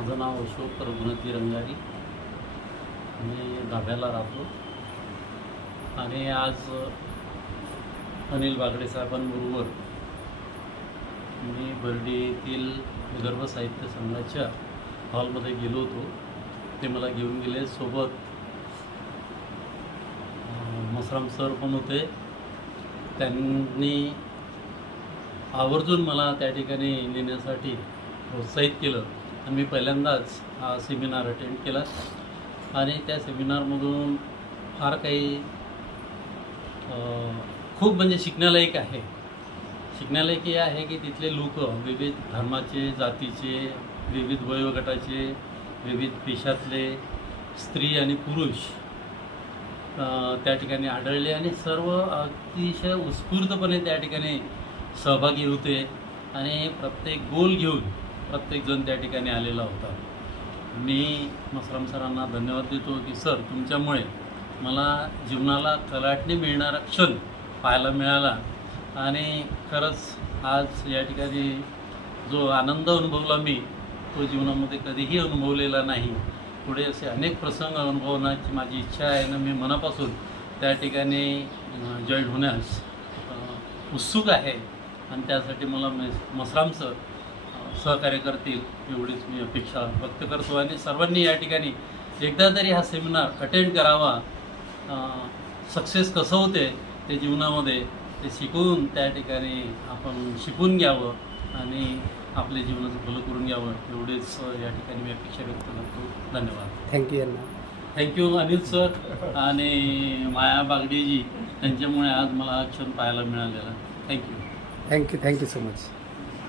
माझं नाव अशोक रघुनाथी रंगारी. मी धाब्याला राहतो आणि आज अनिल बागडे साहेबांबरोबर मी बर्डी येथील विदर्भ साहित्य संघाच्या हॉलमध्ये गेलो होतो. ते मला घेऊन गेले. सोबत मसराम सर पण होते. त्यांनी आवर्जून मला त्या ठिकाणी नेण्यासाठी प्रोत्साहित केलं आणि मी पहिल्यांदाच हा सेमिनार अटेंड केला आणि त्या सेमिनारमधून फार काही खूप म्हणजे शिकण्यालायक आहे. शिकण्यालायक हे आहे की तिथले लोक विविध धर्माचे, जातीचे, विविध वयोगटाचे, विविध पेशातले स्त्री आणि पुरुष त्या ठिकाणी आढळले आणि सर्व अतिशय उत्स्फूर्तपणे त्या ठिकाणी सहभागी होते आणि प्रत्येक गोल घेऊन प्रत्येकजण त्या ठिकाणी आलेला होता. मी मसराम सरांना धन्यवाद देतो की सर, तुमच्यामुळे मला जीवनाला कलाटणी मिळणारा क्षण पाहायला मिळाला आणि खरंच आज या ठिकाणी जो आनंद अनुभवला मी तो जीवनामध्ये कधीही अनुभवलेला नाही. पुढे असे अनेक प्रसंग अनुभवण्याची माझी इच्छा आहे ना मी मनापासून त्या ठिकाणी जॉईन होण्यास उत्सुक आहे आणि त्यासाठी मला मसराम सर सहकार्य करतील एवढीच मी अपेक्षा व्यक्त करतो आणि सर्वांनी या ठिकाणी एकदा तरी हा सेमिनार अटेंड करावा. सक्सेस कसं होते ते जीवनामध्ये ते शिकून त्या ठिकाणी आपण शिकून घ्यावं आणि आपल्या जीवनाचं भलं करून घ्यावं एवढेच या ठिकाणी मी अपेक्षा व्यक्त करतो. धन्यवाद. थँक्यू. थँक्यू अनिल सर आणि माया बागडेजी यांच्यामुळे आज मला हा क्षण पाहायला मिळालेला. Thank you so much.